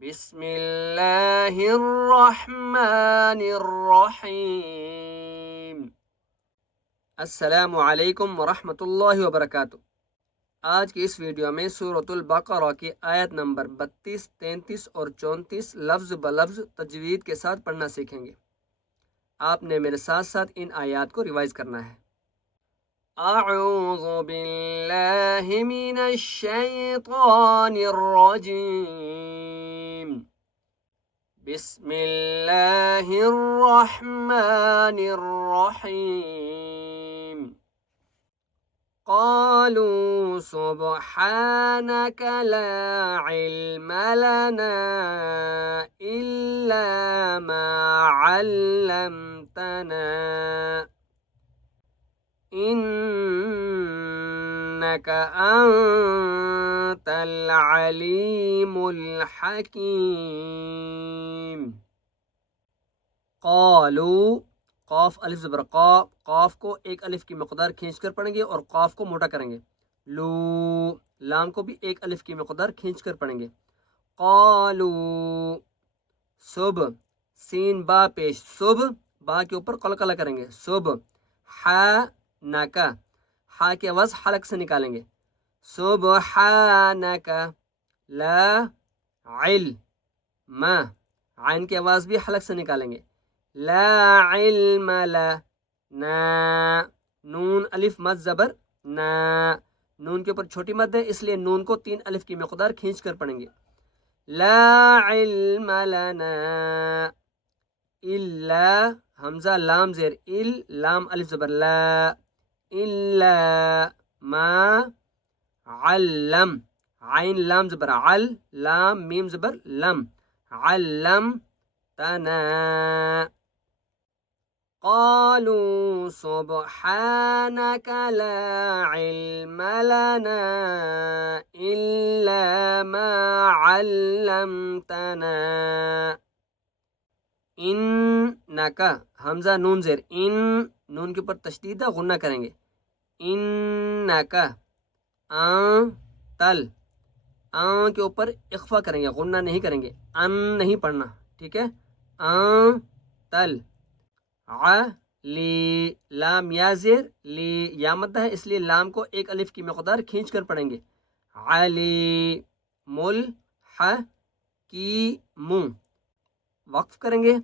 بسم اللہ الرحمن الرحیم۔ السلام علیکم ورحمۃ اللہ وبرکاتہ۔ آج کی اس ویڈیو میں سورۃ البقرہ کی آیت نمبر 32، 33 اور 34 لفظ بلفظ تجوید کے ساتھ پڑھنا سیکھیں گے۔ آپ نے میرے ساتھ ساتھ ان آیات کو ریوائز کرنا ہے۔ اعوذ باللہ من الشیطان الرجیم، بسم اللہ الرحمن الرحیم۔ قالوا سبحانك لا علم لنا إلا ما علمتنا إنك أنت العليم الحكيم۔ قالوا، قاف الف زبر قا، قاف کو ایک الف کی مقدار کھینچ کر پڑھیں گے اور قاف کو موٹا کریں گے۔ لو، لام کو بھی ایک الف کی مقدار کھینچ کر پڑھیں گے۔ قالوا، صبح، سین با پیش، صبح، با کے اوپر قلقلہ کریں گے، صبح، حانک، ہا کی آواز حلق سے نکالیں گے، سبحانک، لا علم، عین کی آواز بھی حلق سے نکالیں گے، لا علم لنا، نون الف مد زبر نا، نون کے اوپر چھوٹی مد ہے اس لیے نون کو 3 الف کی مقدار کھینچ کر پڑھیں گے۔ لا علم لنا الا، حمزہ لام زیر ال، لام الف زبر لا، الا ما علم، عین لام زبر عل، لام میم زبر لم، علم تنا۔ قالوا سبحانك لا علم لنا إلا ما علمتنا إنك، حمزہ نون زیر ان، نون کے اوپر تشدید غنہ کریں گے، إنك، تل، کے اوپر اخفا کریں گے، غنہ نہیں کریں گے، ان نہیں پڑھنا، ٹھیک ہے، تل، لی، لام یا زیر لی، یا مدہ ہے اس لیے لام کو ایک الف کی مقدار کھینچ کر پڑھیں گے، علی، مل، کی، منہ، وقف کریں گے،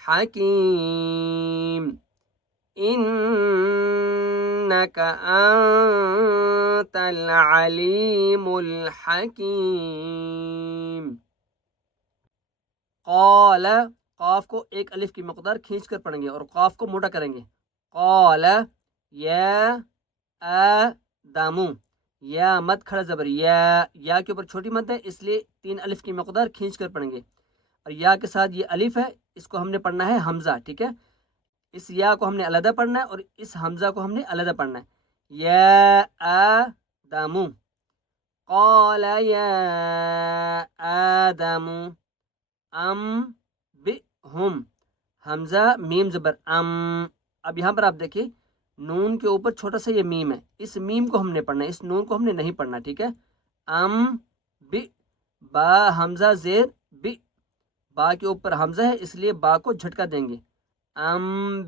حکیم، انک انت العلیم الحکیم۔ قال، قاف کو ایک الف کی مقدار کھینچ کر پڑھیں گے اور قاف کو موٹا کریں گے، قال یا آدم، یا مد کھڑا زبر یا کے اوپر چھوٹی مد ہے اس لیے 3 الف کی مقدار کھینچ کر پڑھیں گے، اور یا کے ساتھ یہ الف ہے اس کو ہم نے پڑھنا ہے حمزہ، ٹھیک ہے، اس یا کو ہم نے علیحدہ پڑھنا ہے اور اس حمزہ کو ہم نے علیحدہ پڑھنا ہے، یا آدم، قال یا آدم بہم، حمزہ میم زبر ام، اب یہاں پر آپ دیکھیں نون کے اوپر چھوٹا سا یہ میم ہے، اس میم کو ہم نے پڑھنا ہے، اس نون کو ہم نے نہیں پڑھنا، ٹھیک ہے، با حمزہ زیر بی، با کے اوپر حمزہ ہے اس لیے با کو جھٹکا دیں گے، ہم،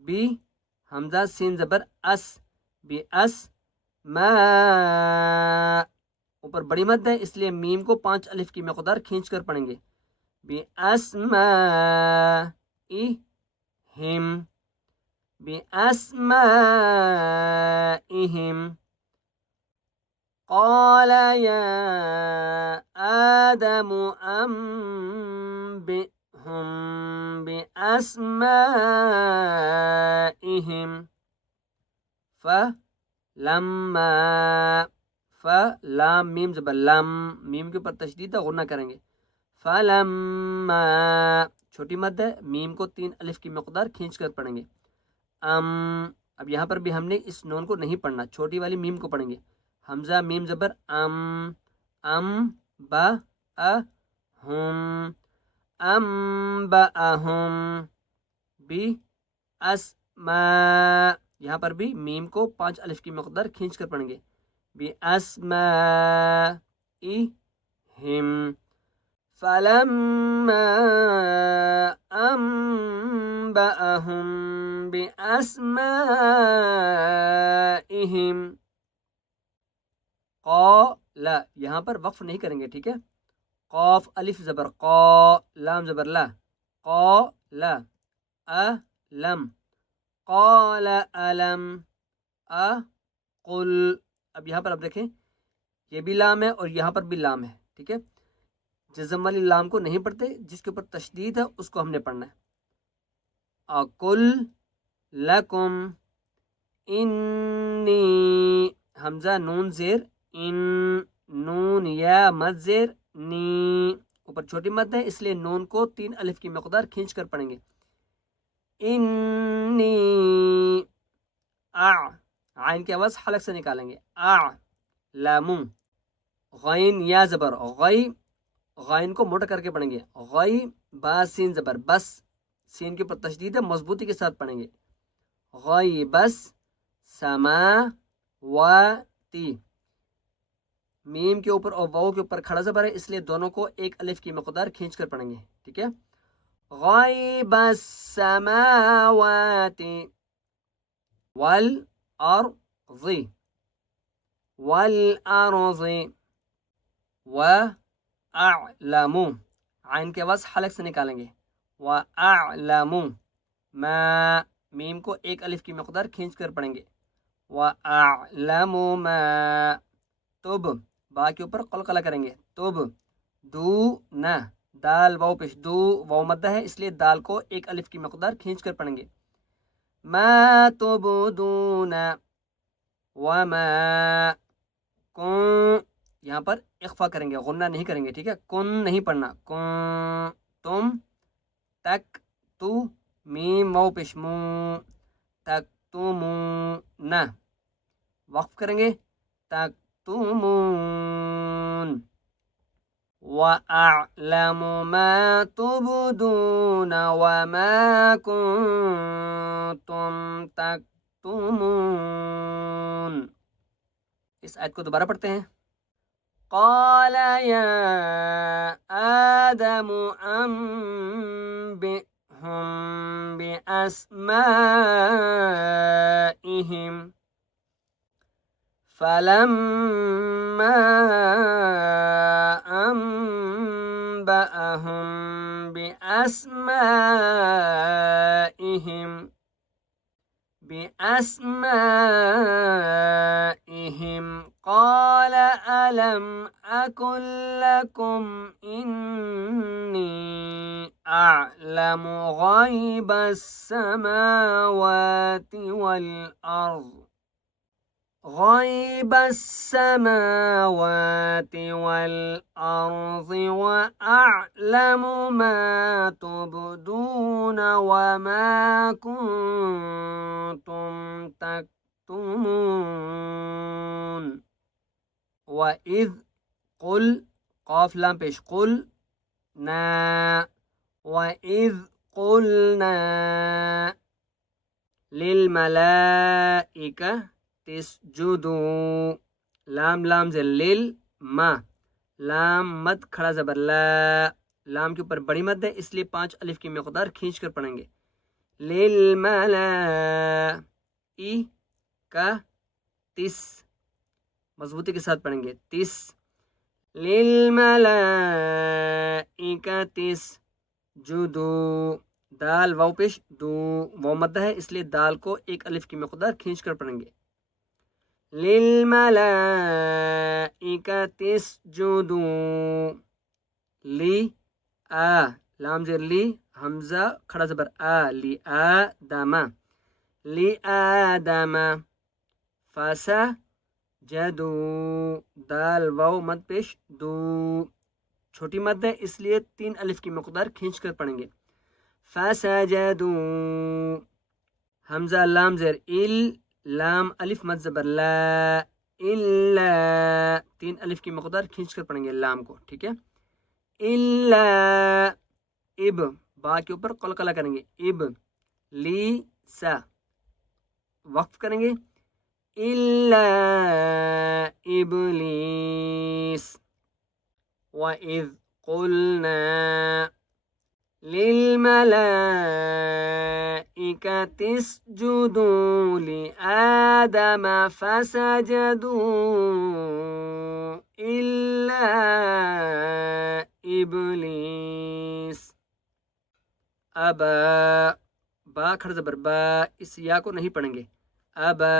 بی حمزہ سین زبر اس، بی اس، ما، اوپر بڑی مد ہے اس لیے میم کو 5 الف کی مقدار کھینچ کر پڑھیں گے، بِأَسْمَائِهِمْ، بِأَسْمَائِهِمْ، قال يا آدم أنبئهم بأسمائهم فلما، لام میم زبر لم، میم کے اوپر تشدید غنہ کریں گے، فلما، چھوٹی مد ہے میم کو 3 الف کی مقدار کھینچ کر پڑھیں گے، اب یہاں پر بھی ہم نے اس نون کو نہیں پڑھنا، چھوٹی والی میم کو پڑھیں گے، حمزہ میم زبر با انبأهم بِأَسْمَاء، یہاں پر بھی میم کو 5 الف کی مقدار کھینچ کر پڑھیں گے، بِأَسْمَاء فلما أنبأهم بأسمائهم قال، یہاں پر وقف نہیں کریں گے، ٹھیک ہے؟ قاف الف زبر قا، لام زبر لا، قال ألم، قال ألم أقل. اب یہاں پر اب دیکھیں، یہ بھی لام ہے اور یہاں پر بھی لام ہے، ٹھیک ہے؟ جزم والی لام کو نہیں پڑھتے، جس کے اوپر تشدید ہے اس کو ہم نے پڑھنا ہے. اقل لکم انی، حمزہ نون زیر ان، نون یا مد زیر نی، اوپر چھوٹی مد ہے اس لیے نون کو 3 الف کی مقدار کھینچ کر پڑھیں گے. انی عین کی آواز حلق سے نکالیں گے. لاموں، غین یا زبر غی، غائن کو موٹا کر کے پڑھیں گے. غی با سین زبر بس، سین کے اوپر تشدید ہے، مضبوطی کے ساتھ پڑھیں گے. غی بس سما و تی، میم کے اوپر اور واو کے اوپر کھڑا زبر ہے اس لیے دونوں کو 1 الف کی مقدار کھینچ کر پڑھیں گے، ٹھیک ہے؟ غیب السماوات والارض والارض وَأَعْلَمُ، عین کے آواز حلق سے نکالیں گے. وَأَعْلَمُ ما، میم کو 1 الف کی مقدار کھینچ کر پڑھیں گے. وَأَعْلَمُ ما تب، با کے اوپر قلقلہ کریں گے. تب دو نہ، دال واو پیش، دو واو مدہ ہے اس لیے دال کو 1 الف کی مقدار کھینچ کر پڑھیں گے. ما تبدون وما کن، یہاں پر اخفا کریں گے، غنہ نہیں کریں گے، ٹھیک ہے؟ کن نہیں پڑھنا. کن تم، تک تو، میم واو پیش مو، تک تمون، وقف کریں گے. تک تمون. وَأَعْلَمُ مَا تُبْدُونَ وَمَا كُنْتُمْ تَكْتُمُونَ. اس آیت کو دوبارہ پڑھتے ہیں. قال يا آدم أنبئهم بأسمائهم فلما أنبأهم بأسمائهم قال ألم أقل لكم إني أعلم غيب السماوات والأرض وأعلم ما تبدون وما كنتم تكتمون. وَإِذْ قُلْ، قاف لام پیش، قُل نا، وَإِذْ قُلْنَا لِلْمَلَائِكَةِ اسجدوا، لام ذلیل ما، لام مد کھڑا زبر لا، لام کے اوپر بڑی مد ہے اس لیے 5 الف کی مقدار کھینچ کر پڑھیں گے. للملائکۃ، مضبوطی کے ساتھ پڑھیں گے. تس، للملائکۃ اسجدوا، دال واو پیش دو، واو مدہ ہے اس لیے دال کو 1 الف کی مقدار کھینچ کر پڑھیں گے. للملائکۃ اسجدوا لی لام زیر لی، حمزہ کھڑا زبر لی آدم، لی آدم فسجدوا، دال واو مد پیش دو، چھوٹی مد ہے اس لیے 3 الف کی مقدار کھینچ کر پڑھیں گے. فسجدوا، حمزہ لام زیر ال، لام الف مد زبر لا، الا، 3 الف کی مقدار کھینچ کر پڑھیں گے لام کو، ٹھیک ہے؟ الا اب، با کے اوپر قلقلہ کریں گے. اب لی سا، وقف کریں گے. الا ابلیس، وَإِذْ قُلْنَا لِلْمَلَائِكَةِ اسْجُدُوا لِآدَمَ فَسَجَدُوا إِلَّا إِبْلِيسَ ابا، با کھڑا زبر با، اس یا کو نہیں پڑھیں گے. ابا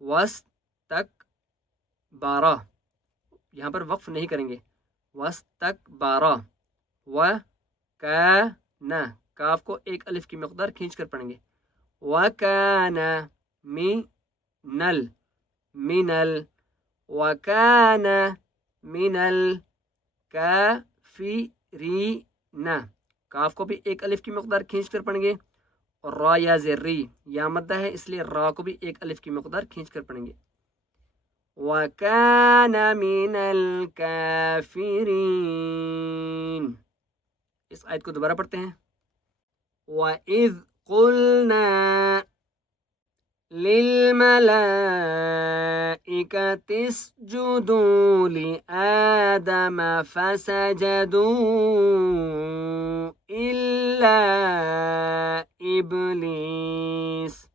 واستکبارا، یہاں پر وقف نہیں کریں گے. واستکبارا وکانا، کاف کو ایک الف کی مقدار کھینچ کر پڑھیں گے. وکانا منل منل وکانا من الکافرین، کاف کو بھی ایک الف کی مقدار کھینچ کر پڑھیں گے. اور را یا زری، یا مدہ ہے اس لیے را کو بھی ایک الف کی مقدار کھینچ کر پڑھیں گے. وَكَانَ مِنَ الْكَافِرِينَ. اس آیت کو دوبارہ پڑھتے ہیں. وَإِذْ قُلْنَا لِلْمَلَائِكَةِ اسْجُدُوا لِآدَمَ فَسَجَدُوا إِلَّا إِبْلِيسَ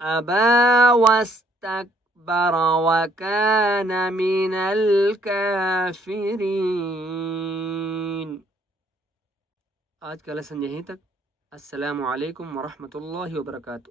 أَبَى وَاسْتَكْبَرَ وَكَانَ مِنَ الْكَافِرِينَ. آج کا لیسن یہیں تک. السلام علیکم ورحمۃ اللہ وبرکاتہ.